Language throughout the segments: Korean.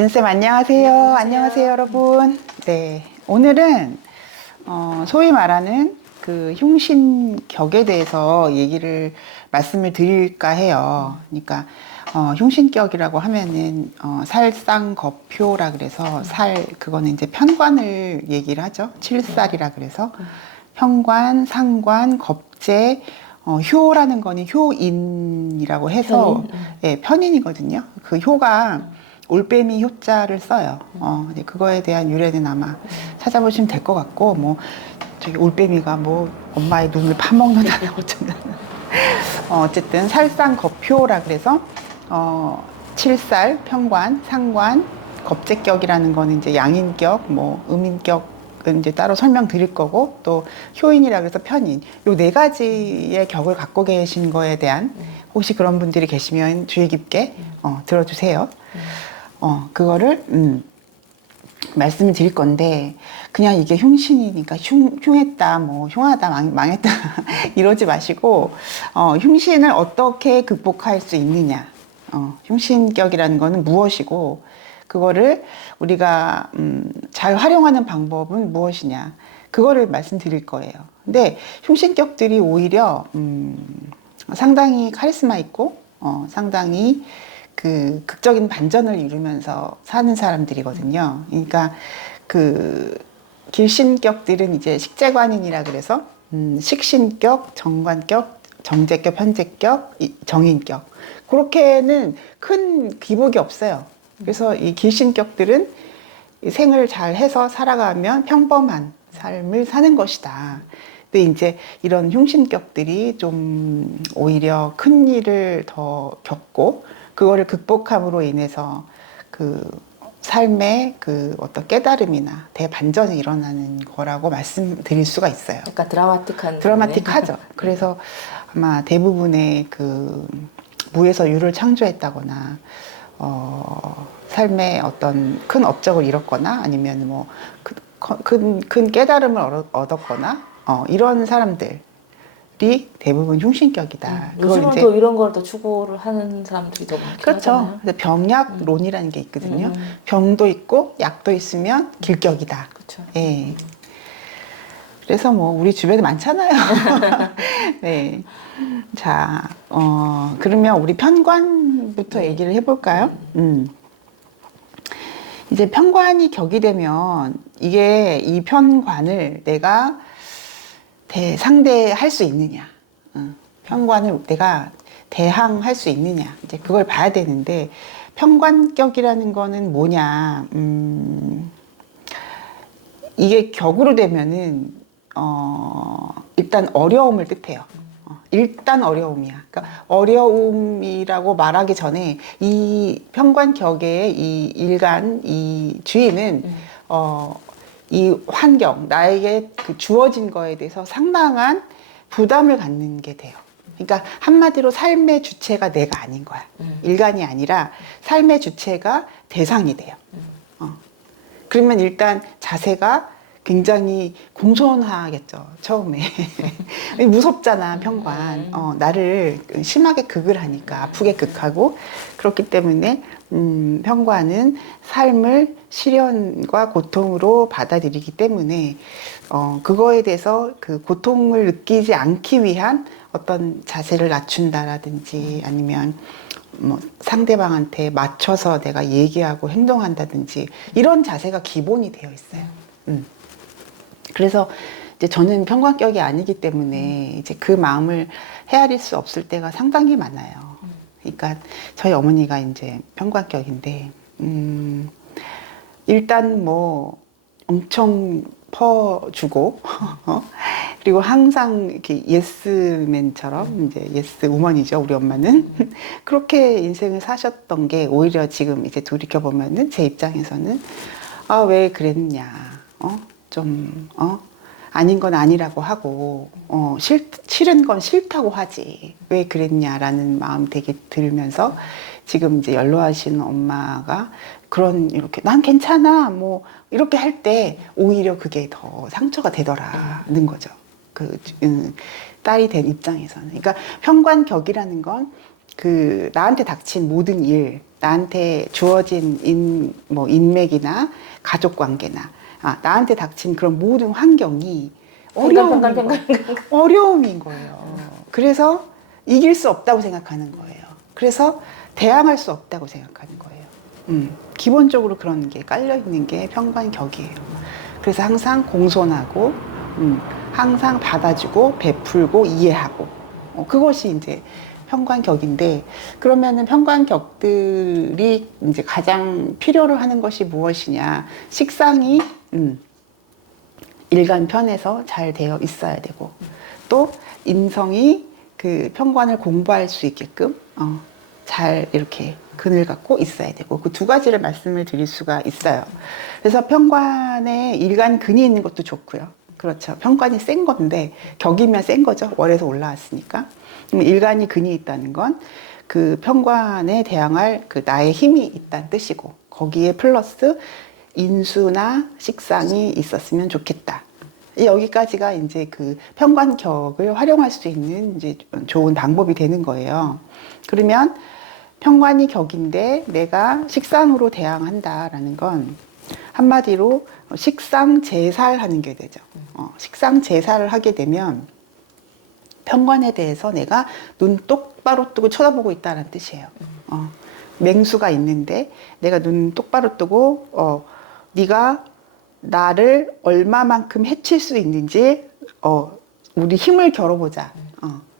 진쌤 안녕하세요. 안녕하세요 여러분. 네, 오늘은 소위 말하는 그 흉신격에 대해서 말씀을 드릴까 해요. 그러니까 흉신격이라고 하면은 살상거표라 그래서 그거는 이제 편관을 얘기를 하죠. 칠살이라 그래서 편관, 상관, 겁재, 효라는 거는 효인이라고 해서 예, 편인이거든요. 그 효가 올빼미 효자를 써요. 이제 그거에 대한 유래는 아마 찾아보시면 될 것 같고, 뭐, 저기 올빼미가 뭐, 엄마의 눈을 파먹는다는 어쩌나. 어쨌든, 살상겁표라 그래서, 칠살, 편관, 상관, 겁재격이라는 거는 이제 양인격, 뭐, 음인격은 이제 따로 설명드릴 거고, 또 효인이라 그래서 편인. 요 네 가지의 격을 갖고 계신 거에 대한, 혹시 그런 분들이 계시면 주의 깊게, 들어주세요. 그거를, 말씀을 드릴 건데, 그냥 이게 흉신이니까 흉했다, 뭐, 흉하다, 망했다, 이러지 마시고, 흉신을 어떻게 극복할 수 있느냐. 흉신격이라는 거는 무엇이고, 그거를 우리가, 잘 활용하는 방법은 무엇이냐. 그거를 말씀드릴 거예요. 근데 흉신격들이 오히려, 상당히 카리스마 있고, 상당히 그 극적인 반전을 이루면서 사는 사람들이거든요. 그러니까 그 길신격들은 이제 식재관인이라 그래서 식신격, 정관격, 정제격, 현제격, 정인격 그렇게는 큰 기복이 없어요. 그래서 이 길신격들은 생을 잘 해서 살아가면 평범한 삶을 사는 것이다. 근데 이제 이런 흉신격들이 좀 오히려 큰 일을 더 겪고 그거를 극복함으로 인해서 그 삶의 그 어떤 깨달음이나 대반전이 일어나는 거라고 말씀드릴 수가 있어요. 약간 드라마틱한. 드라마틱하죠. 그래서 아마 대부분의 그 무에서 유를 창조했다거나 삶의 어떤 큰 업적을 이뤘거나 아니면 뭐 큰 깨달음을 얻었거나 이런 사람들이 대부분 흉신격이다. 요즘은 또 이런 걸 또 추구를 하는 사람들이 더 많긴 그렇죠. 하잖아요. 그래서 병약론이라는 게 있거든요. 병도 있고 약도 있으면 길격이다. 그렇죠. 예. 그래서 뭐 우리 주변에 많잖아요. 네. 자, 그러면 우리 편관부터 얘기를 해볼까요? 이제 편관이 격이 되면 이게 이 편관을 내가 상대할 수 있느냐. 편관을 내가 대항할 수 있느냐. 이제 그걸 봐야 되는데 편관격이라는 거는 뭐냐. 이게 격으로 되면은 일단 어려움을 뜻해요. 일단 어려움이야. 그러니까 어려움이라고 말하기 전에 이 편관격의 이 일간, 이 주인은 이 환경, 나에게 그 주어진 거에 대해서 상당한 부담을 갖는 게 돼요. 그러니까 한마디로 삶의 주체가 내가 아닌 거야. 일간이 아니라 삶의 주체가 대상이 돼요. 그러면 일단 자세가 굉장히 공손하겠죠, 처음에. 무섭잖아, 편관. 나를 심하게 극을 하니까, 아프게 극하고. 그렇기 때문에, 편관은 삶을 시련과 고통으로 받아들이기 때문에, 그거에 대해서 그 고통을 느끼지 않기 위한 어떤 자세를 낮춘다라든지 아니면 뭐 상대방한테 맞춰서 내가 얘기하고 행동한다든지 이런 자세가 기본이 되어 있어요. 그래서 이제 저는 편관격이 아니기 때문에 이제 그 마음을 헤아릴 수 없을 때가 상당히 많아요. 그러니까 저희 어머니가 이제 편관격인데, 일단 뭐 엄청 퍼주고, 그리고 항상 이렇게 예스맨처럼 이제 예스 우먼이죠, 우리 엄마는. 그렇게 인생을 사셨던 게 오히려 지금 이제 돌이켜보면은 제 입장에서는 아, 왜 그랬냐, 아닌 건 아니라고 하고, 싫은 건 싫다고 하지. 왜 그랬냐라는 마음 되게 들면서 지금 이제 연로하신 엄마가 이렇게, 난 괜찮아. 뭐, 이렇게 할 때 오히려 그게 더 상처가 되더라는 거죠. 딸이 된 입장에서는. 그러니까 편관격이라는 건 나한테 닥친 모든 일, 나한테 주어진 인맥이나 가족 관계나, 나한테 닥친 그런 모든 환경이 어려움인 거예요. 그래서 이길 수 없다고 생각하는 거예요. 그래서 대항할 수 없다고 생각하는 거예요. 기본적으로 그런 게 깔려 있는 게 편관격이에요. 그래서 항상 공손하고, 항상 받아주고, 베풀고, 이해하고, 그것이 이제 편관격인데, 그러면은 편관격들이 이제 가장 필요로 하는 것이 무엇이냐? 식상이, 일간편에서 잘 되어 있어야 되고, 또 인성이 그 편관을 공부할 수 있게끔 잘 이렇게 근을 갖고 있어야 되고, 그 두 가지를 말씀을 드릴 수가 있어요. 그래서 편관에 일간 근이 있는 것도 좋고요. 그렇죠. 편관이 센 건데 격이면 센 거죠. 월에서 올라왔으니까. 일간이 근이 있다는 건 그 편관에 대항할 그 나의 힘이 있다는 뜻이고, 거기에 플러스 인수나 식상이 있었으면 좋겠다. 여기까지가 이제 그 편관격을 활용할 수 있는 이제 좋은 방법이 되는 거예요. 그러면 편관이 격인데 내가 식상으로 대항한다라는 건 한마디로 식상 제살하는 게 되죠. 식상 제살을 하게 되면 편관에 대해서 내가 눈 똑바로 뜨고 쳐다보고 있다는 뜻이에요. 맹수가 있는데 내가 눈 똑바로 뜨고 네가 나를 얼마만큼 해칠 수 있는지 우리 힘을 겨뤄보자.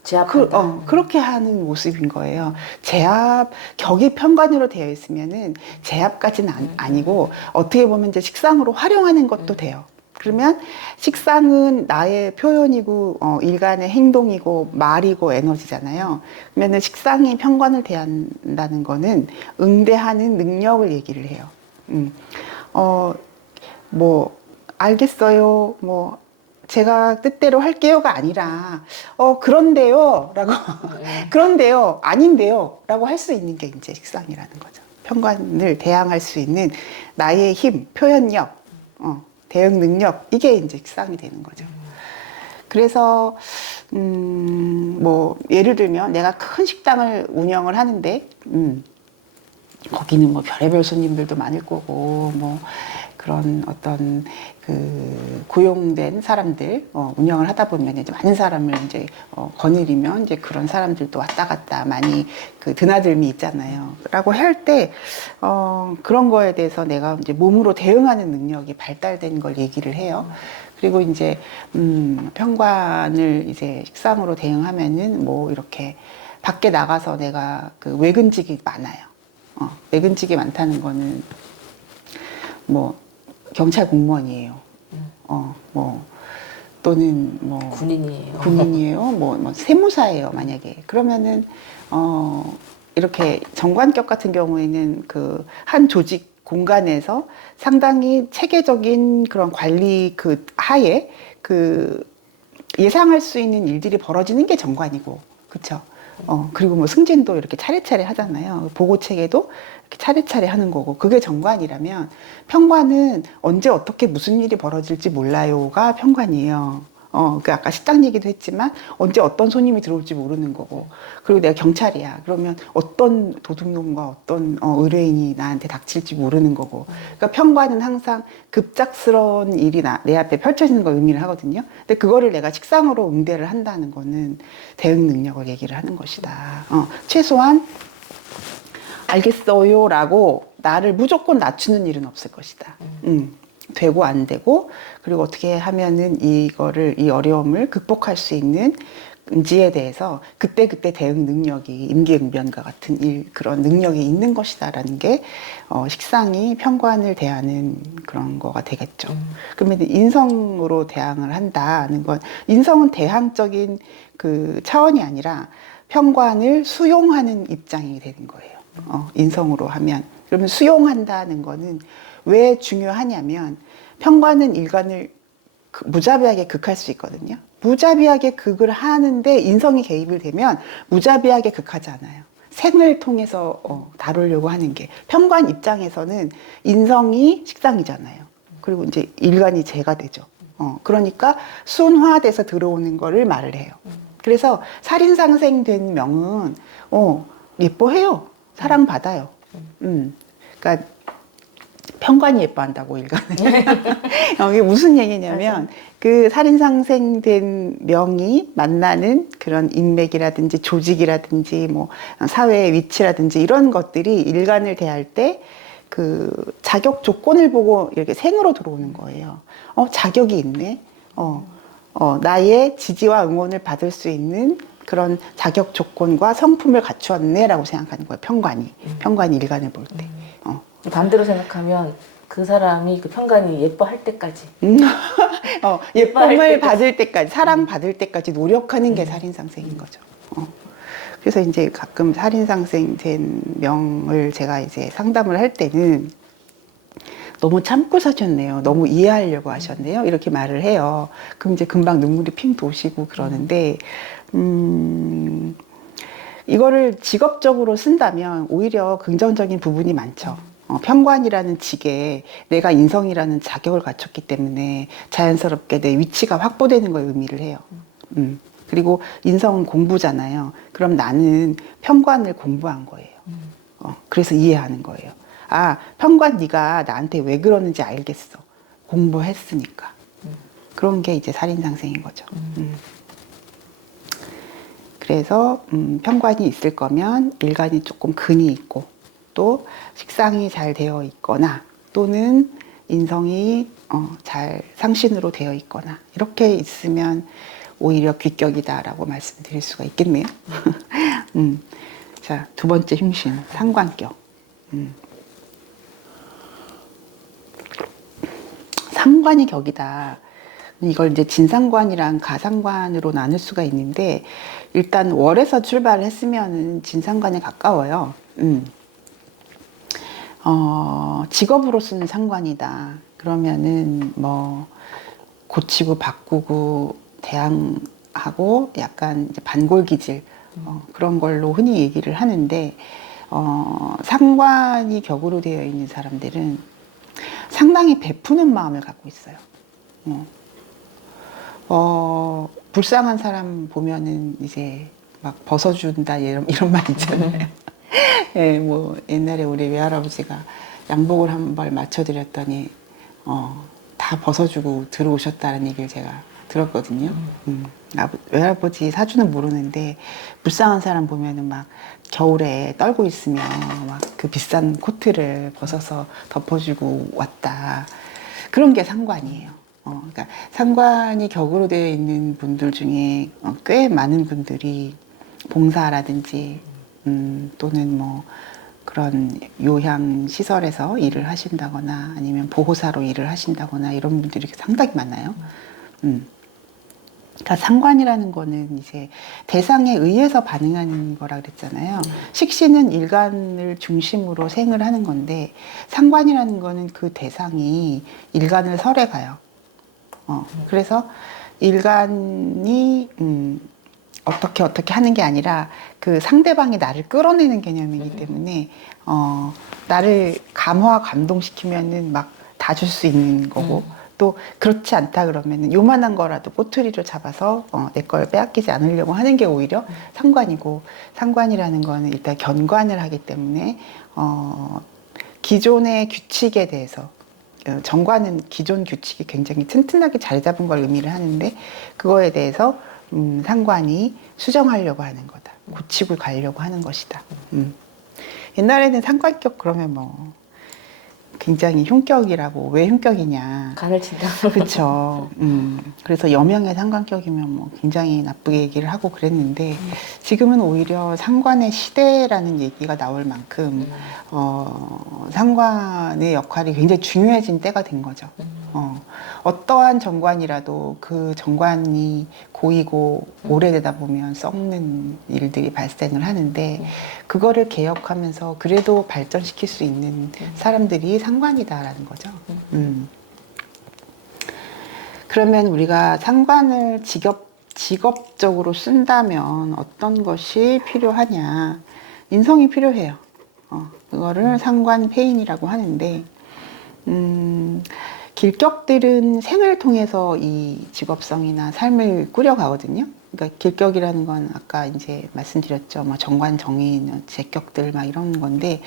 제압한다. 그렇게 하는 모습인 거예요. 제압, 격이 편관으로 되어 있으면은 제압까지는 아니고 어떻게 보면 이제 식상으로 활용하는 것도 돼요. 그러면 식상은 나의 표현이고 일간의 행동이고 말이고 에너지잖아요. 그러면은 식상이 편관을 대한다는 거는 응대하는 능력을 얘기를 해요. 알겠어요. 제가 뜻대로 할게요가 아니라, 그런데요. 라고, 그런데요. 아닌데요. 라고 할 수 있는 게 이제 식상이라는 거죠. 편관을 대항할 수 있는 나의 힘, 표현력, 대응 능력, 이게 이제 식상이 되는 거죠. 그래서, 예를 들면 내가 큰 식당을 운영을 하는데, 거기는 별의별 손님들도 많을 거고, 그런 어떤 고용된 사람들 운영을 하다 보면 이제 많은 사람을 이제 거느리면 이제 그런 사람들도 왔다 갔다 많이 드나들미 있잖아요. 라고 할 때 그런 거에 대해서 내가 이제 몸으로 대응하는 능력이 발달된 걸 얘기를 해요. 그리고 이제 편관을 이제 식상으로 대응하면은 이렇게 밖에 나가서 내가 외근직이 많아요. 외근직이 많다는 거는 경찰 공무원이에요. 또는 군인이에요. 세무사예요, 만약에. 그러면은, 이렇게 정관격 같은 경우에는 한 조직 공간에서 상당히 체계적인 그런 관리 하에 예상할 수 있는 일들이 벌어지는 게 정관이고, 그쵸? 그리고 승진도 이렇게 차례차례 하잖아요. 보고 체계도 이렇게 차례차례 하는 거고, 그게 정관이라면 편관은 언제 어떻게 무슨 일이 벌어질지 몰라요가 편관이에요. 아까 식당 얘기도 했지만 언제 어떤 손님이 들어올지 모르는 거고, 그리고 내가 경찰이야. 그러면 어떤 도둑놈과 어떤 의뢰인이 나한테 닥칠지 모르는 거고. 그러니까 편관은 항상 급작스러운 일이 내 앞에 펼쳐지는 걸 의미를 하거든요. 근데 그거를 내가 식상으로 응대를 한다는 거는 대응 능력을 얘기를 하는 것이다. 최소한 알겠어요 라고 나를 무조건 낮추는 일은 없을 것이다. 되고 안 되고, 그리고 어떻게 하면은 이 어려움을 극복할 수 있는지에 대해서 그때그때 대응 능력이 임기응변과 같은 그런 능력이 있는 것이다라는 게 식상이 편관을 대하는 그런 거가 되겠죠. 그러면 인성으로 대항을 한다는 건, 인성은 대항적인 차원이 아니라 편관을 수용하는 입장이 되는 거예요. 인성으로 하면. 그러면 수용한다는 거는 왜 중요하냐면, 편관은 일관을 무자비하게 극할 수 있거든요. 무자비하게 극을 하는데 인성이 개입을 되면 무자비하게 극하지 않아요. 생을 통해서 다루려고 하는 게, 편관 입장에서는 인성이 식상이잖아요. 그리고 이제 일관이 재가 되죠. 그러니까 순화돼서 들어오는 거를 말을 해요. 그래서 살인상생된 명은 예뻐해요. 사랑받아요. 그러니까 편관이 예뻐한다고 일간은. 이게 무슨 얘기냐면 그 살인상생된 명이 만나는 그런 인맥이라든지 조직이라든지 뭐 사회의 위치라든지 이런 것들이 일간을 대할 때 그 자격 조건을 보고 이렇게 생으로 들어오는 거예요. 자격이 있네. 나의 지지와 응원을 받을 수 있는 그런 자격 조건과 성품을 갖추었네라고 생각하는 거예요. 편관이 일간을 볼 때. 반대로 생각하면 그 사람이 그 편관이 예뻐할 때까지 예쁨을 받을 때까지, 사랑받을 때까지 노력하는 게 살인상생인 거죠. 그래서 이제 가끔 살인상생 된 명을 제가 이제 상담을 할 때는 너무 참고 사셨네요. 너무 이해하려고 하셨네요. 이렇게 말을 해요. 그럼 이제 금방 눈물이 핑 도시고 그러는데, 이거를 직업적으로 쓴다면 오히려 긍정적인 부분이 많죠. 편관이라는 직에 내가 인성이라는 자격을 갖췄기 때문에 자연스럽게 내 위치가 확보되는 걸 의미를 해요. 그리고 인성은 공부잖아요. 그럼 나는 편관을 공부한 거예요. 그래서 이해하는 거예요. 아, 편관 네가 나한테 왜 그러는지 알겠어. 공부했으니까. 그런 게 이제 살인상생인 거죠. 그래서 편관이 있을 거면 일간이 조금 근이 있고 또 식상이 잘 되어 있거나 또는 인성이 잘 상신으로 되어 있거나 이렇게 있으면 오히려 귀격이다라고 말씀드릴 수가 있겠네요. 자, 두 번째 흉신, 상관격. 상관이 격이다. 이걸 이제 진상관이랑 가상관으로 나눌 수가 있는데 일단 월에서 출발을 했으면 진상관에 가까워요. 직업으로 쓰는 상관이다. 그러면은 뭐 고치고 바꾸고 대항하고 약간 이제 반골기질 그런 걸로 흔히 얘기를 하는데 상관이 격으로 되어 있는 사람들은 상당히 베푸는 마음을 갖고 있어요. 불쌍한 사람 보면은 이제 막 벗어준다 이런 말 있잖아요. 예, 뭐 옛날에 우리 외할아버지가 양복을 한 벌 맞춰드렸더니 다 벗어주고 들어오셨다는 얘기를 제가 들었거든요. 외할아버지 사주는 모르는데 불쌍한 사람 보면은 막 겨울에 떨고 있으면 막 그 비싼 코트를 벗어서 덮어주고 왔다. 그런 게 상관이에요. 그러니까 상관이 격으로 되어 있는 분들 중에 꽤 많은 분들이 봉사라든지 또는 뭐 그런 요양 시설에서 일을 하신다거나 아니면 보호사로 일을 하신다거나 이런 분들이 상당히 많아요. 그러니까 상관이라는 거는 이제 대상에 의해서 반응하는 거라 그랬잖아요. 식신은 일간을 중심으로 생을 하는 건데 상관이라는 거는 그 대상이 일간을 설해 가요. 그래서 일간이 어떻게 하는 게 아니라 그 상대방이 나를 끌어내는 개념이기 때문에 나를 감화 감동시키면은 막 다 줄 수 있는 거고 또 그렇지 않다 그러면은 요만한 거라도 꼬투리를 잡아서 내 걸 빼앗기지 않으려고 하는 게 오히려 상관이고 상관이라는 거는 일단 견관을 하기 때문에 기존의 규칙에 대해서 정관은 기존 규칙이 굉장히 튼튼하게 자리 잡은 걸 의미를 하는데 그거에 대해서 상관이 수정하려고 하는 거다. 고치고 가려고 하는 것이다. 옛날에는 상관격 그러면 뭐 굉장히 흉격이라고 왜 흉격이냐. 간을 친다. 그렇죠. 그래서 여명의 상관격이면 뭐 굉장히 나쁘게 얘기를 하고 그랬는데 지금은 오히려 상관의 시대라는 얘기가 나올 만큼 상관의 역할이 굉장히 중요해진 때가 된 거죠. 어떠한 정관이라도 그 정관이 고이고 오래되다 보면 썩는 일들이 발생을 하는데 그거를 개혁하면서 그래도 발전시킬 수 있는 사람들이 상관이다라는 거죠. 그러면 우리가 상관을 직업적으로 쓴다면 어떤 것이 필요하냐? 인성이 필요해요. 그거를 상관폐인이라고 하는데 길격들은 생을 통해서 이 직업성이나 삶을 꾸려가거든요. 그러니까 길격이라는 건 아까 이제 말씀드렸죠. 뭐 정관, 정인, 제격들 막 이런 건데,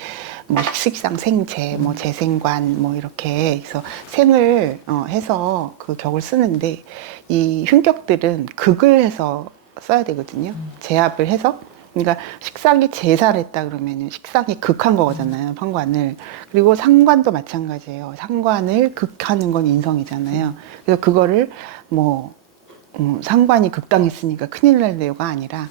뭐 식상, 생재, 뭐 재생관, 뭐 이렇게 해서 생을 해서 그 격을 쓰는데, 이 흉격들은 극을 해서 써야 되거든요. 제압을 해서. 그러니까 식상이 제살했다 그러면은 식상이 극한 거잖아요, 판관을. 그리고 상관도 마찬가지예요. 상관을 극하는 건 인성이잖아요. 그래서 그거를 뭐 상관이 극당했으니까 큰일 날 내용가 아니라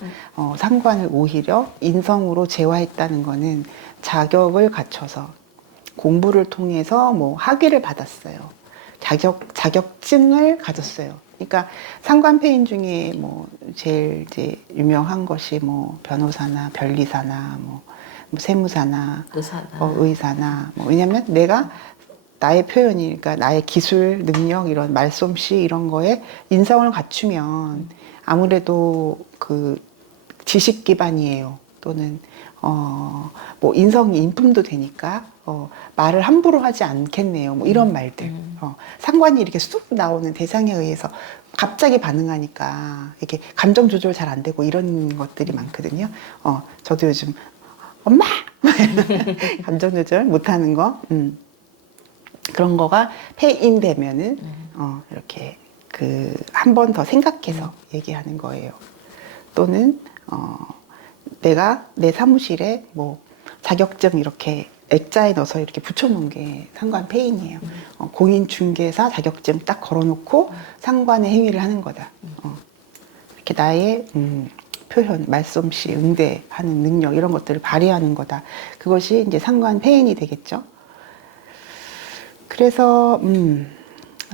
상관을 오히려 인성으로 제화했다는 거는 자격을 갖춰서 공부를 통해서 뭐 학위를 받았어요. 자격증을 가졌어요. 그러니까 상관폐인 중에 뭐 제일 이제 유명한 것이 뭐 변호사나 변리사나 뭐 세무사나 의사나 뭐 왜냐면 내가 나의 표현이, 그러니까 나의 기술, 능력, 이런 말솜씨 이런 거에 인성을 갖추면 아무래도 그 지식 기반이에요. 또는 뭐 인성이 인품도 되니까 말을 함부로 하지 않겠네요. 뭐 이런 말들. 상관이 이렇게 쑥 나오는 대상에 의해서 갑자기 반응하니까 이렇게 감정 조절 잘 안 되고 이런 것들이 많거든요. 저도 요즘 엄마 감정 조절 못하는 거. 그런 거가 폐인되면은 이렇게 그 한 번 더 생각해서 얘기하는 거예요. 또는 내가 내 사무실에 뭐 자격증 이렇게 액자에 넣어서 이렇게 붙여놓은 게 상관 폐인이에요. 공인중개사 자격증 딱 걸어놓고 상관의 행위를 하는 거다. 이렇게 나의 표현, 말솜씨, 응대하는 능력 이런 것들을 발휘하는 거다. 그것이 이제 상관 폐인이 되겠죠. 그래서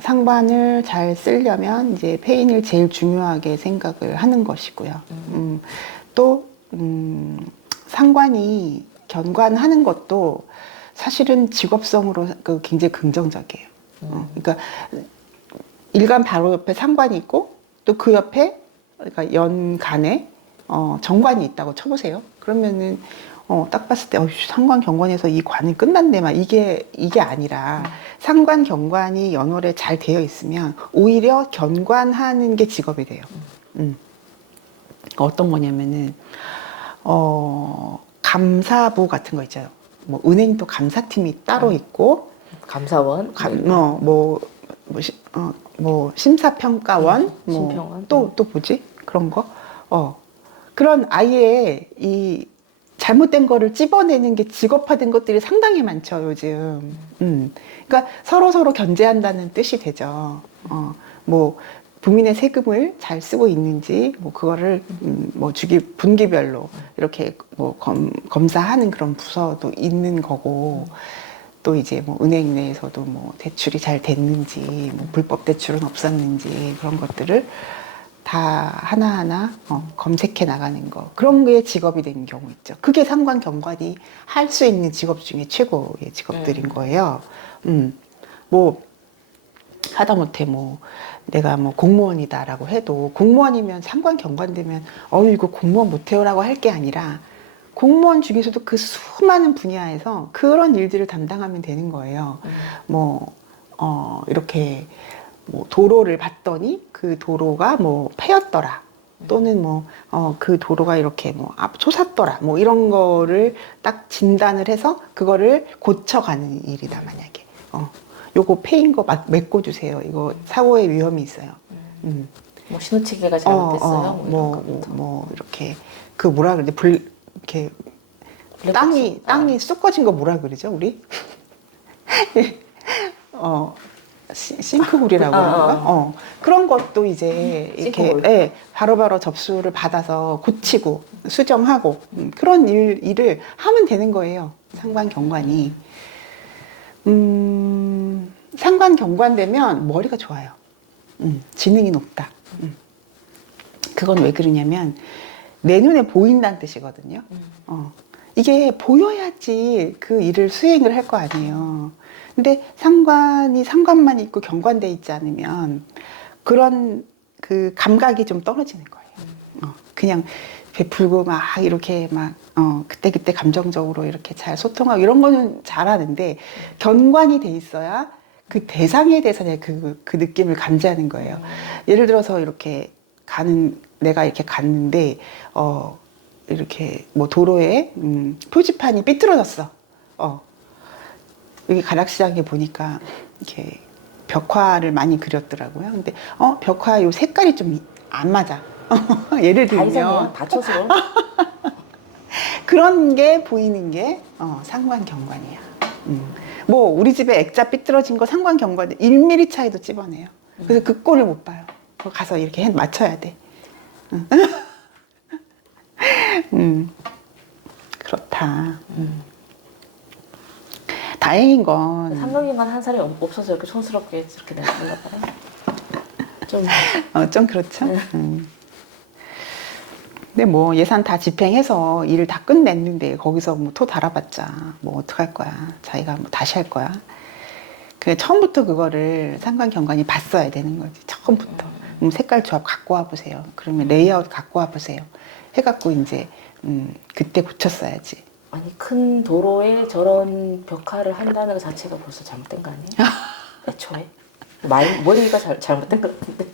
상관을 잘 쓰려면 이제 폐인을 제일 중요하게 생각을 하는 것이고요. 또 상관이 견관하는 것도 사실은 직업성으로 굉장히 긍정적이에요. 그러니까 일간 바로 옆에 상관이 있고 또 그 옆에 그러니까 연간에 정관이 있다고 쳐보세요. 그러면은 딱 봤을 때 상관 경관에서 이 관이 끝났네 막 이게 아니라 상관 경관이 연월에 잘 되어 있으면 오히려 견관하는 게 직업이 돼요. 어떤 거냐면은 감사부 같은 거 있잖아요. 뭐 은행도 감사팀이 따로 있고 감사원, 뭐 심사평가원, 심평원, 또 뭐지 그런 거, 그런 아예 이 잘못된 거를 찝어내는 게 직업화된 것들이 상당히 많죠 요즘. 그러니까 서로 견제한다는 뜻이 되죠. 뭐 국민의 세금을 잘 쓰고 있는지 뭐 그거를 뭐 분기별로 이렇게 뭐 검사하는 그런 부서도 있는 거고. 또 이제 뭐 은행 내에서도 뭐 대출이 잘 됐는지, 뭐 불법 대출은 없었는지 그런 것들을 다 하나하나 검색해 나가는 거. 그런 게 직업이 된 경우 있죠. 그게 상관 경관이 할 수 있는 직업 중에 최고의 직업들인 거예요. 뭐 하다못해 뭐 내가 뭐 공무원이다라고 해도 공무원이면 상관 경관되면 이거 공무원 못해요라고 할 게 아니라 공무원 중에서도 그 수많은 분야에서 그런 일들을 담당하면 되는 거예요. 이렇게 뭐 도로를 봤더니 그 도로가 뭐 패였더라. 또는 그 도로가 이렇게 솟았더라. 뭐 이런 거를 딱 진단을 해서 그거를 고쳐가는 일이다, 만약에. 요거 패인 거 메꿔주세요. 이거 사고의 위험이 있어요. 뭐 신호체계가 잘못됐어요. 이렇게 그 뭐라 그러지? 이렇게 땅이 쑥꺼진 거 뭐라 그러죠 우리? 싱크홀이라고 하는가? 그런 것도 이제 이렇게 바로바로 접수를 받아서 고치고 수정하고 그런 일을 하면 되는 거예요. 상관 경관이. 상관 경관되면 머리가 좋아요. 지능이 높다. 그건 왜 그러냐면 내 눈에 보인다는 뜻이거든요. 이게 보여야지 그 일을 수행을 할 거 아니에요. 근데 상관만 있고 경관돼 있지 않으면 그런 그 감각이 좀 떨어지는 거예요. 그냥 베풀고 막 이렇게 막 그때 감정적으로 이렇게 잘 소통하고 이런 거는 잘하는데 견관이 돼 있어야 그 대상에 대해서 내가 그 느낌을 감지하는 거예요. 예를 들어서 이렇게 가는 내가 이렇게 갔는데 이렇게 뭐 도로에 표지판이 삐뚤어졌어. 여기 가락시장에 보니까 이렇게 벽화를 많이 그렸더라고요. 근데 벽화 요 색깔이 좀 안 맞아. 예를 다 이상해요. 들면 다 촌스러워. 그런 게 보이는 게 상관경관이야. 뭐 우리 집에 액자 삐뚤어진 거 상관경관 1mm 차이도 찝어내요. 그래서 그 꼴을 못 봐요. 그거 가서 이렇게 맞춰야 돼. 그렇다. 다행인 건 상경기만 한 살이 없어서 이렇게 촌스럽게 이렇게 되는 건가 봐요. 좀 좀 그렇죠. 근데 뭐 예산 다 집행해서 일을 다 끝냈는데 거기서 뭐 토 달아봤자 뭐 어떡할 거야. 자기가 뭐 다시 할 거야. 그 처음부터 그거를 상관경관이 봤어야 되는 거지. 처음부터. 색깔 조합 갖고 와 보세요. 그러면 레이아웃 갖고 와 보세요. 해갖고 이제 그때 고쳤어야지. 아니 큰 도로에 저런 벽화를 한다는 것 자체가 벌써 잘못된 거 아니에요? 애초에 머리가 잘못된 것 같은데.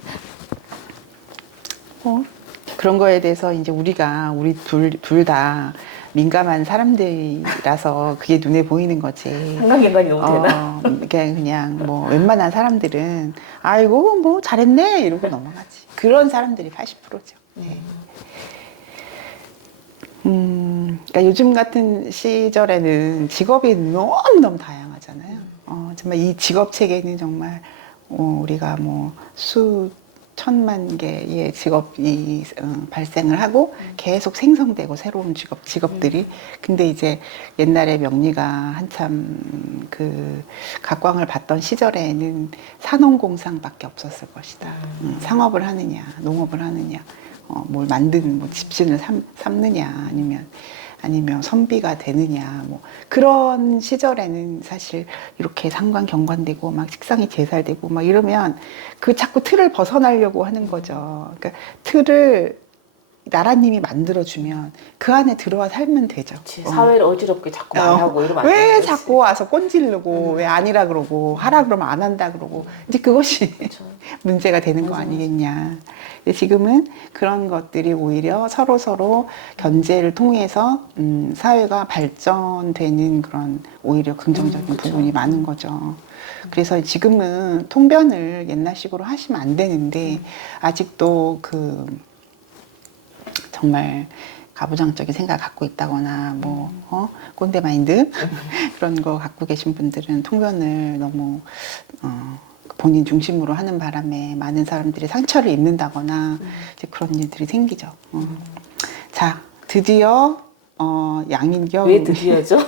그런 거에 대해서 이제 우리 둘 다 민감한 사람들이라서 그게 눈에 보이는 거지. 상관경관이 너무 되나? 그냥 뭐 웬만한 사람들은 아이고 뭐 잘했네 이러고 넘어가지. 그런 사람들이 80%죠. 네. 그러니까 요즘 같은 시절에는 직업이 너무너무 다양하잖아요. 정말 이 직업 체계는 정말 우리가 뭐 수천만 개의 직업이 발생을 하고 계속 생성되고 새로운 직업들이. 근데 이제 옛날에 명리가 한참 그 각광을 받던 시절에는 산업공상밖에 없었을 것이다. 상업을 하느냐, 농업을 하느냐, 뭘 만드는 뭐 집신을 삼느냐, 아니면 선비가 되느냐, 뭐 그런 시절에는 사실 이렇게 상관경관되고 막 식상이 제살되고 막 이러면 그 자꾸 틀을 벗어나려고 하는 거죠. 그러니까 틀을 나라님이 만들어주면 그 안에 들어와 살면 되죠. 그치, 사회를 어지럽게 자꾸 말하고 이러면 안 왜 되지. 자꾸 와서 꼰지르고 왜 아니라 그러고 하라 그러면 안 한다 그러고 이제 그것이 그쵸. 문제가 되는 거 아니겠냐. 근데 지금은 그런 것들이 오히려 서로 견제를 통해서 사회가 발전되는 그런 오히려 긍정적인 그쵸. 부분이 많은 거죠. 그래서 지금은 통변을 옛날식으로 하시면 안 되는데 아직도 그 정말 가부장적인 생각 갖고 있다거나 뭐 꼰대 마인드 그런 거 갖고 계신 분들은 통변을 너무 본인 중심으로 하는 바람에 많은 사람들이 상처를 입는다거나 이제 그런 일들이 생기죠. 자, 드디어 양인경. 왜 드디어죠?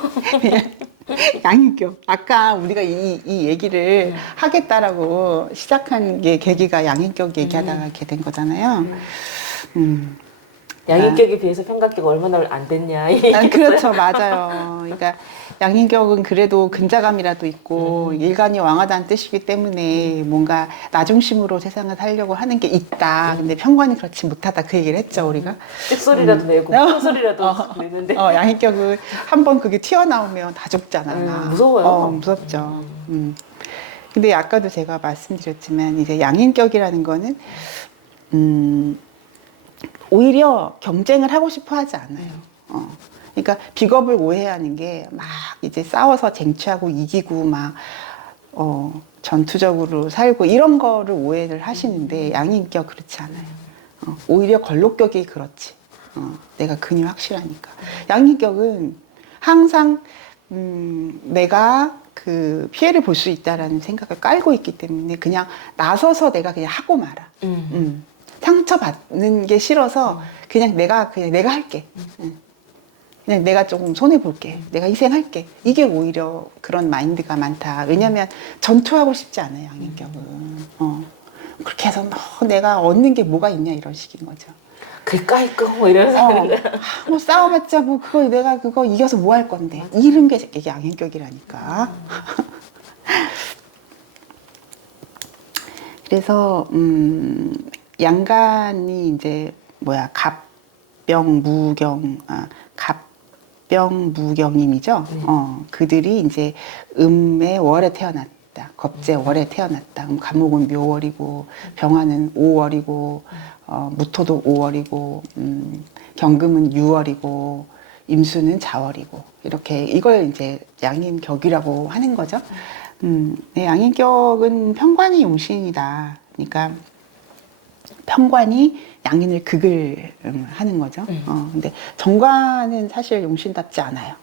양인경. 아까 우리가 이 얘기를 하겠다라고 시작한 게 계기가 양인경 얘기하다가 이렇게 된 거잖아요. 양인격에 비해서 평가격이 얼마나 안 됐냐. 그렇죠, 맞아요. 그러니까 양인격은 그래도 근자감이라도 있고 일간이 왕하다는 뜻이기 때문에 뭔가 나 중심으로 세상을 살려고 하는 게 있다. 근데 평관이 그렇지 못하다 그 얘기를 했죠, 우리가. 찍소리라도 내고 큰 소리라도 내는데 양인격은 한번 그게 튀어나오면 다 죽잖아. 무서워요. 무섭죠. 근데 아까도 제가 말씀드렸지만 이제 양인격이라는 거는 오히려 경쟁을 하고 싶어 하지 않아요. 그러니까 비겁을 오해하는 게 막 이제 싸워서 쟁취하고 이기고 막 전투적으로 살고 이런 거를 오해를 하시는데 양인격 그렇지 않아요. 오히려 걸록격이 그렇지. 내가 근이 확실하니까. 양인격은 항상 내가 그 피해를 볼 수 있다라는 생각을 깔고 있기 때문에 그냥 나서서 내가 그냥 하고 말아. 상처받는 게 싫어서 그냥 내가 할게. 그냥 내가 조금 손해볼게. 내가 희생할게. 이게 오히려 그런 마인드가 많다. 왜냐면 전투하고 싶지 않아요, 양인격은. 그렇게 해서 내가 얻는 게 뭐가 있냐 이런 식인 거죠. 그까이까 뭐 이러면서 뭐 싸워봤자 뭐 내가 그거 이겨서 뭐 할 건데. 이런 게 이게 양인격이라니까. 그래서 양간이 이제 갑병무경님이죠. 그들이 이제 음의 월에 태어났다. 태어났다. 겁재월에 태어났다. 그럼 간목은 묘월이고 병화는 5월이고 무토도 5월이고 경금은 6월이고 임수는 자월이고 이렇게 이걸 이제 양인격이라고 하는 거죠. 네, 양인격은 편관이 용신이다. 그러니까 편관이 양인을 극을 하는 거죠. 근데 정관은 사실 용신답지 않아요.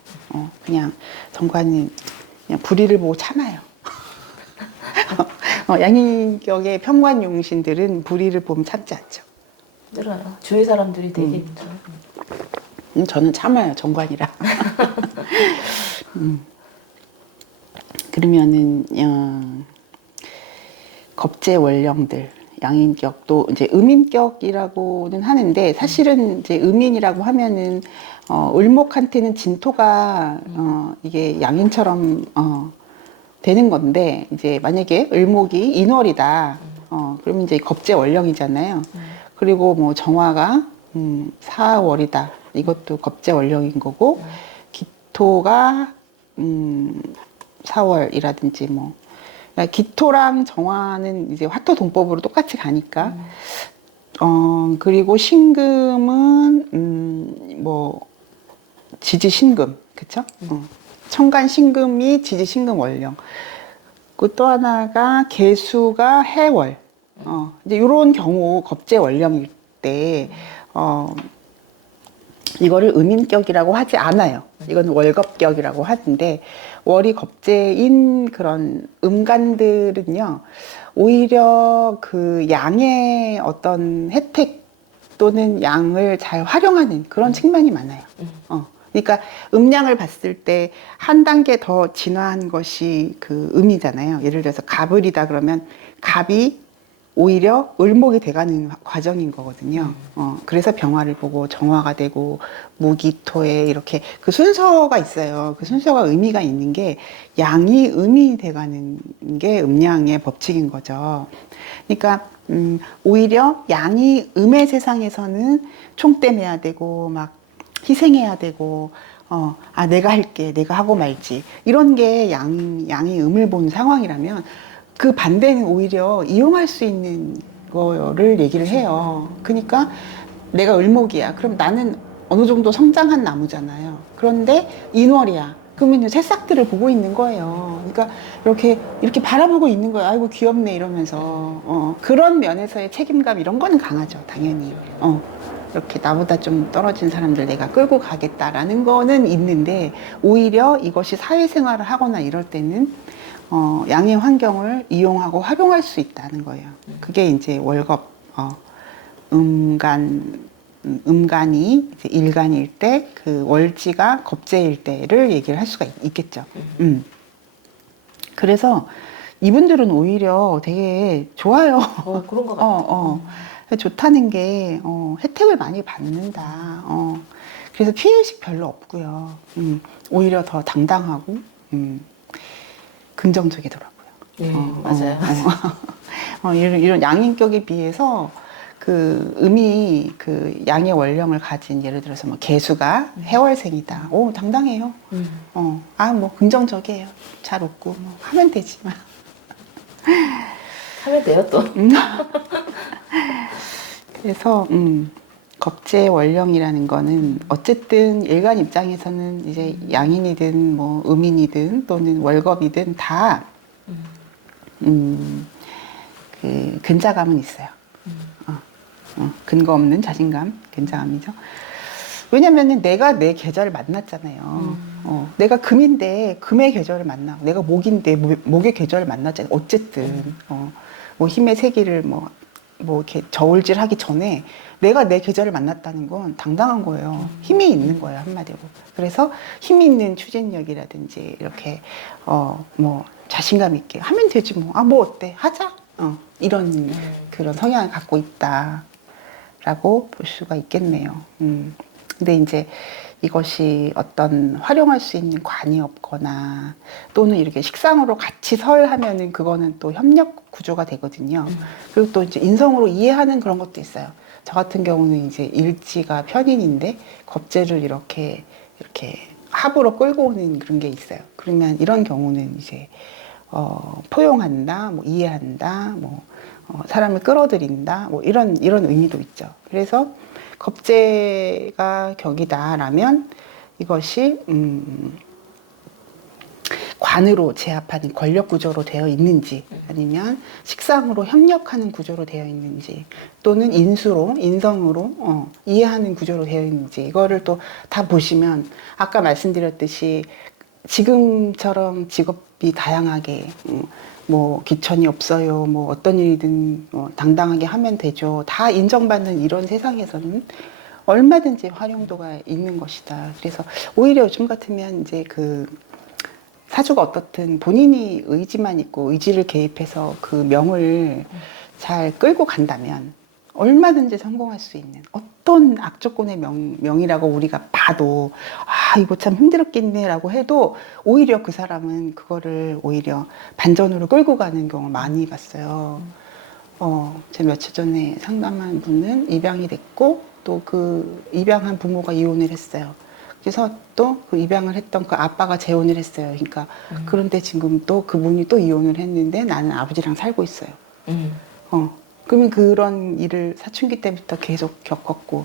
그냥 정관은 그냥 불의를 보고 참아요. 양인격의 편관 용신들은 불의를 보면 참지 않죠. 늘어요. 주위 사람들이 되게 저는 참아요, 정관이라. 그러면은 겁재월령들 양인격도 이제 음인격이라고는 하는데 사실은 이제 음인이라고 하면은 을목한테는 진토가 이게 양인처럼 되는 건데 이제 만약에 을목이 인월이다. 그러면 이제 겁재월령이잖아요. 그리고 뭐 정화가 4월이다. 이것도 겁재월령인 거고 기토가 4월이라든지 뭐 기토랑 정화는 이제 화토동법으로 똑같이 가니까 그리고 신금은 뭐 지지신금 그쵸? 천간신금이 지지신금월령 그 또 하나가 개수가 해월 이제 이런 경우 겁재월령일 때 이거를 음인격이라고 하지 않아요. 이건 월겁격이라고 하는데 월이 겁재인 그런 음간들은요 오히려 그 양의 어떤 혜택 또는 양을 잘 활용하는 그런 측면이 많아요. 그러니까 음양을 봤을 때 한 단계 더 진화한 것이 그 음이잖아요. 예를 들어서 갑을이다 그러면 갑이 오히려 을목이 돼가는 과정인 거거든요. 그래서 병화를 보고 정화가 되고 무기토에 이렇게 그 순서가 있어요. 그 순서가 의미가 있는 게 양이 음이 돼가는 게 음양의 법칙인 거죠. 그러니까 오히려 양이 음의 세상에서는 총대매야 되고 막 희생해야 되고 내가 할게 내가 하고 말지 이런 게 양이 음을 본 상황이라면 그 반대는 오히려 이용할 수 있는 거를 얘기를 해요. 그러니까 내가 을목이야. 그럼 나는 어느 정도 성장한 나무잖아요. 그런데 인월이야. 그러면 새싹들을 보고 있는 거예요. 그러니까 이렇게 바라보고 있는 거예요. 아이고 귀엽네 이러면서 그런 면에서의 책임감 이런 거는 강하죠. 당연히. 이렇게 나보다 좀 떨어진 사람들 내가 끌고 가겠다라는 거는 있는데 오히려 이것이 사회생활을 하거나 이럴 때는 양의 환경을 이용하고 활용할 수 있다는 거예요. 그게 이제 월겁, 음간이 이제 일간일 때, 그 월지가 겁재일 때를 얘기를 할 수가 있겠죠. 그래서 이분들은 오히려 되게 좋아요. 그런 것 같아요. 좋다는 게, 혜택을 많이 받는다. 그래서 피해의식 별로 없고요. 오히려 더 당당하고, 긍정적이더라고요. 네, 맞아요. 이런 양인격에 비해서 그 음이 그 양의 원령을 가진 예를 들어서 뭐 개수가 해월생이다. 오, 당당해요. 뭐 긍정적이에요. 잘 웃고 뭐 하면 되지만. 하면 돼요 또. 그래서 겁재월령이라는 거는 어쨌든 일간 입장에서는 이제 양인이든 뭐 음인이든 또는 월겁이든 다 그 근자감은 있어요. 근거 없는 자신감, 근자감이죠. 왜냐면은 내가 내 계절을 만났잖아요. 내가 금인데 금의 계절을 만나고 내가 목인데 목의 계절을 만났잖아요. 어쨌든 뭐 힘의 세기를 뭐 이렇게 저울질 하기 전에 내가 내 계절을 만났다는 건 당당한 거예요. 힘이 있는 거예요, 한마디로. 그래서 힘 있는 추진력이라든지 이렇게 뭐 자신감 있게 하면 되지 뭐. 뭐 어때? 하자. 이런 그런 성향을 갖고 있다라고 볼 수가 있겠네요. 근데 이제 이것이 어떤 활용할 수 있는 관이 없거나 또는 이렇게 식상으로 같이 설하면은 그거는 또 협력 구조가 되거든요. 그리고 또 이제 인성으로 이해하는 그런 것도 있어요. 저 같은 경우는 이제 일지가 편인인데 겁재를 이렇게 합으로 끌고 오는 그런 게 있어요. 그러면 이런 경우는 이제 포용한다, 뭐 이해한다, 뭐 사람을 끌어들인다, 뭐 이런 의미도 있죠. 그래서 겁재가 격이다라면 이것이 관으로 제압하는 권력 구조로 되어 있는지, 아니면 식상으로 협력하는 구조로 되어 있는지, 또는 인성으로 이해하는 구조로 되어 있는지, 이거를 또 다 보시면 아까 말씀드렸듯이 지금처럼 직업이 다양하게 뭐 귀천이 없어요, 뭐 어떤 일이든 당당하게 하면 되죠, 다 인정받는 이런 세상에서는 얼마든지 활용도가 있는 것이다. 그래서 오히려 요즘 같으면 이제 그 사주가 어떻든 본인이 의지만 있고 의지를 개입해서 그 명을 잘 끌고 간다면 얼마든지 성공할 수 있는, 어떤 악조건의 명이라고 우리가 봐도 아 이거 참 힘들었겠네 라고 해도 오히려 그 사람은 그거를 오히려 반전으로 끌고 가는 경우를 많이 봤어요. 제가 며칠 전에 상담한 분은 입양이 됐고 또 그 입양한 부모가 이혼을 했어요. 그래서 또 그 입양을 했던 그 아빠가 재혼을 했어요. 그러니까 그런데 지금 또 그분이 또 이혼을 했는데 나는 아버지랑 살고 있어요. 그러면 그런 일을 사춘기 때부터 계속 겪었고,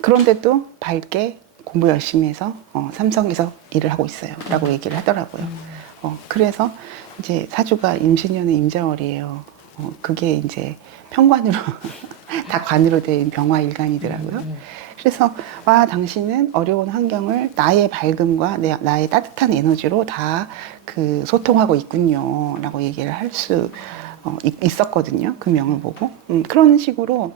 그런데도 밝게 공부 열심히 해서 삼성에서 일을 하고 있어요. 라고 얘기를 하더라고요. 그래서 이제 사주가 임신년의 임자월이에요. 그게 이제 편관으로 다 관으로 된 병화일간이더라고요. 그래서 와 당신은 어려운 환경을 나의 밝음과 나의 따뜻한 에너지로 다 그 소통하고 있군요 라고 얘기를 할 수 있었거든요. 그 명을 보고. 그런 식으로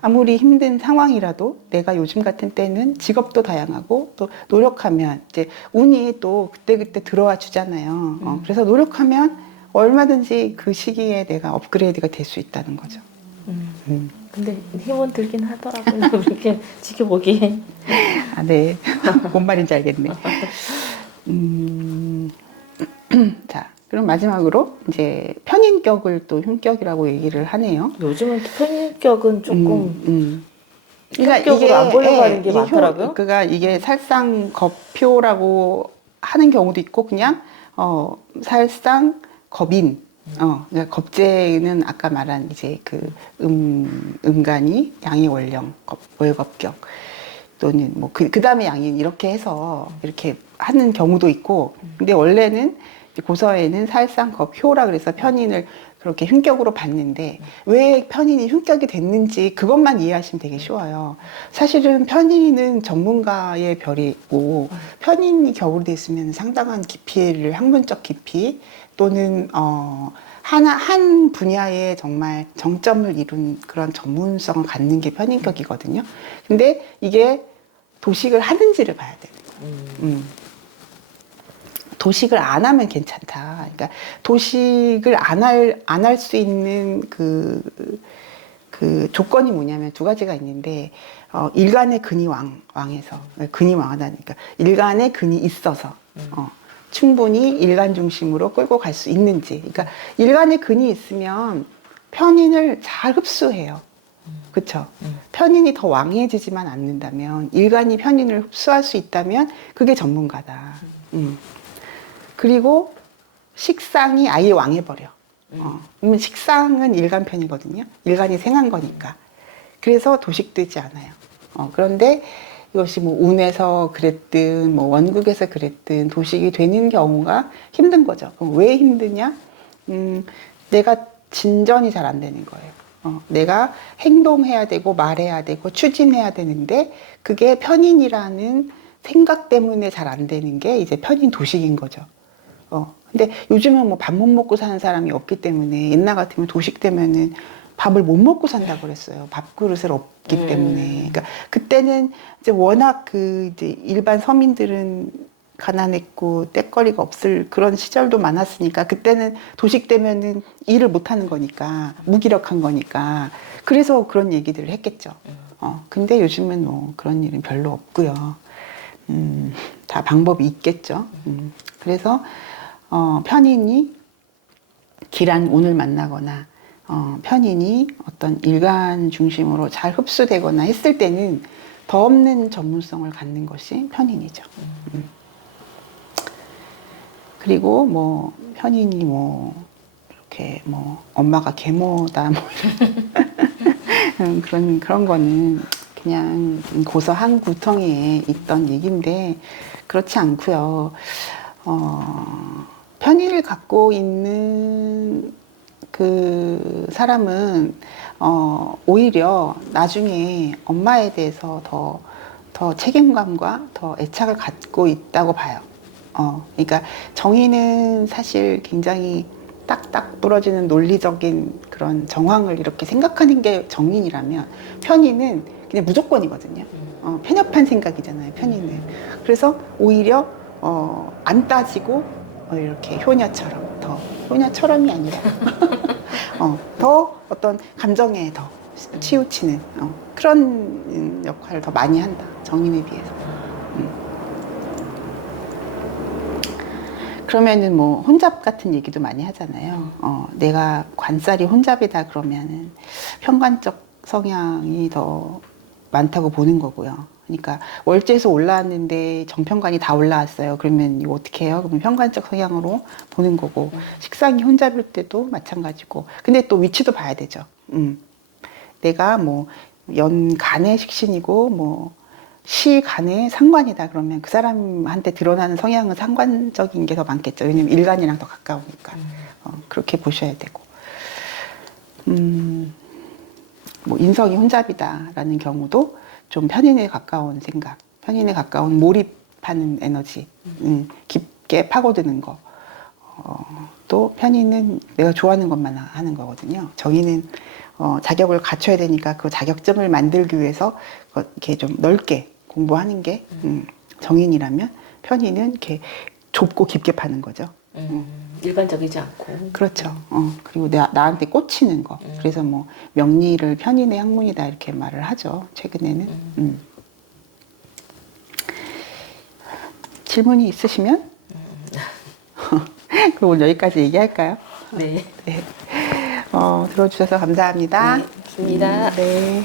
아무리 힘든 상황이라도 내가 요즘 같은 때는 직업도 다양하고 또 노력하면 이제 운이 또 그때그때 들어와 주잖아요. 그래서 노력하면 얼마든지 그 시기에 내가 업그레이드가 될 수 있다는 거죠. 근데 힘은 들긴 하더라고요. 이렇게 지켜보기에. 아, 네. 뭔 말인지 알겠네. 자, 그럼 마지막으로 이제 편인격을 또 흉격이라고 얘기를 하네요. 요즘은 편인격은 조금 그러니까 격으로 안 보려고 하는 게 많더라고요. 그러니까 이게 살상겁표라고 하는 경우도 있고 그냥 살상겁인. 그러니까 겁재는 아까 말한 이제 그 음간이 양의 원령, 월겁격 또는 뭐 그 다음에 양인 이렇게 해서 이렇게 하는 경우도 있고, 근데 원래는 고서에는 살상겁효라 그래서 편인을 그렇게 흉격으로 봤는데 왜 편인이 흉격이 됐는지 그것만 이해하시면 되게 쉬워요. 사실은 편인은 전문가의 별이고 편인이 격으로 됐으면 상당한 깊이를 학문적 깊이 또는 한 분야에 정말 정점을 이룬 그런 전문성을 갖는 게 편인격이거든요. 근데 이게 도식을 하는지를 봐야 돼요. 도식을 안 하면 괜찮다. 그러니까 도식을 안 할 수 있는 그 조건이 뭐냐면 두 가지가 있는데, 일간의 근이 왕에서, 근이 왕하다니까. 일간의 근이 있어서, 충분히 일간 중심으로 끌고 갈 수 있는지. 그러니까 일간의 근이 있으면 편인을 잘 흡수해요. 그쵸? 편인이 더 왕해지지만 않는다면, 일간이 편인을 흡수할 수 있다면, 그게 전문가다. 그리고 식상이 아예 왕해버려. 그러면 식상은 일간편이거든요. 일간이 생한 거니까. 그래서 도식되지 않아요. 그런데 이것이 뭐 운에서 그랬든, 뭐 원국에서 그랬든, 도식이 되는 경우가 힘든 거죠. 그럼 왜 힘드냐? 내가 진전이 잘 안 되는 거예요. 내가 행동해야 되고, 말해야 되고, 추진해야 되는데, 그게 편인이라는 생각 때문에 잘 안 되는 게 이제 편인 도식인 거죠. 근데 요즘은 뭐 밥 못 먹고 사는 사람이 없기 때문에 옛날 같으면 도식 되면은 밥을 못 먹고 산다고 그랬어요. 밥그릇을 없기 때문에. 그러니까 그때는 이제 워낙 그 이제 일반 서민들은 가난했고 떼거리가 없을 그런 시절도 많았으니까 그때는 도식 되면은 일을 못 하는 거니까 무기력한 거니까 그래서 그런 얘기들을 했겠죠. 근데 요즘은 뭐 그런 일은 별로 없고요. 다 방법이 있겠죠. 그래서 편인이 길한 운을 만나거나 편인이 어떤 일간 중심으로 잘 흡수되거나 했을 때는 더 없는 전문성을 갖는 것이 편인이죠. 그리고 뭐 편인이 뭐 이렇게 뭐 엄마가 계모다 뭐 그런 거는 그냥 고서한 구덩이에 있던 얘기인데 그렇지 않고요. 편의를 갖고 있는 그 사람은 오히려 나중에 엄마에 대해서 더 책임감과 더 애착을 갖고 있다고 봐요. 그러니까 정의는 사실 굉장히 딱딱 부러지는 논리적인 그런 정황을 이렇게 생각하는 게 정인이라면 편의는 그냥 무조건이거든요. 편협한 생각이잖아요, 편의는. 그래서 오히려 안 따지고 이렇게 효녀처럼이 아니라 더 어떤 감정에 더 치우치는 그런 역할을 더 많이 한다, 정인에 비해서. 그러면은 뭐 혼잡 같은 얘기도 많이 하잖아요. 내가 관살이 혼잡이다 그러면은 편관적 성향이 더 많다고 보는 거고요. 그러니까 월제에서 올라왔는데 정편관이 다 올라왔어요. 그러면 이거 어떻게 해요? 그러면 편관적 성향으로 보는 거고, 식상이 혼잡일 때도 마찬가지고. 근데 또 위치도 봐야 되죠. 내가 뭐 연간의 식신이고 뭐 시간의 상관이다 그러면 그 사람한테 드러나는 성향은 상관적인 게 더 많겠죠. 왜냐면 일간이랑 더 가까우니까. 그렇게 보셔야 되고. 뭐 인성이 혼잡이다라는 경우도 좀 편인에 가까운 생각, 편인에 가까운 몰입하는 에너지, 깊게 파고드는 거. 또 편인은 내가 좋아하는 것만 하는 거거든요. 정의는 자격을 갖춰야 되니까 그 자격증을 만들기 위해서 이렇게 좀 넓게 공부하는 게 정인이라면, 편인은 이렇게 좁고 깊게 파는 거죠. 일반적이지 않고. 그렇죠. 그리고 나한테 꽂히는 거. 그래서 뭐 명리를 편인의 학문이다 이렇게 말을 하죠. 최근에는. 질문이 있으시면 그럼 오늘 여기까지 얘기할까요? 네. 네. 들어주셔서 감사합니다. 네, 좋습니다. 네.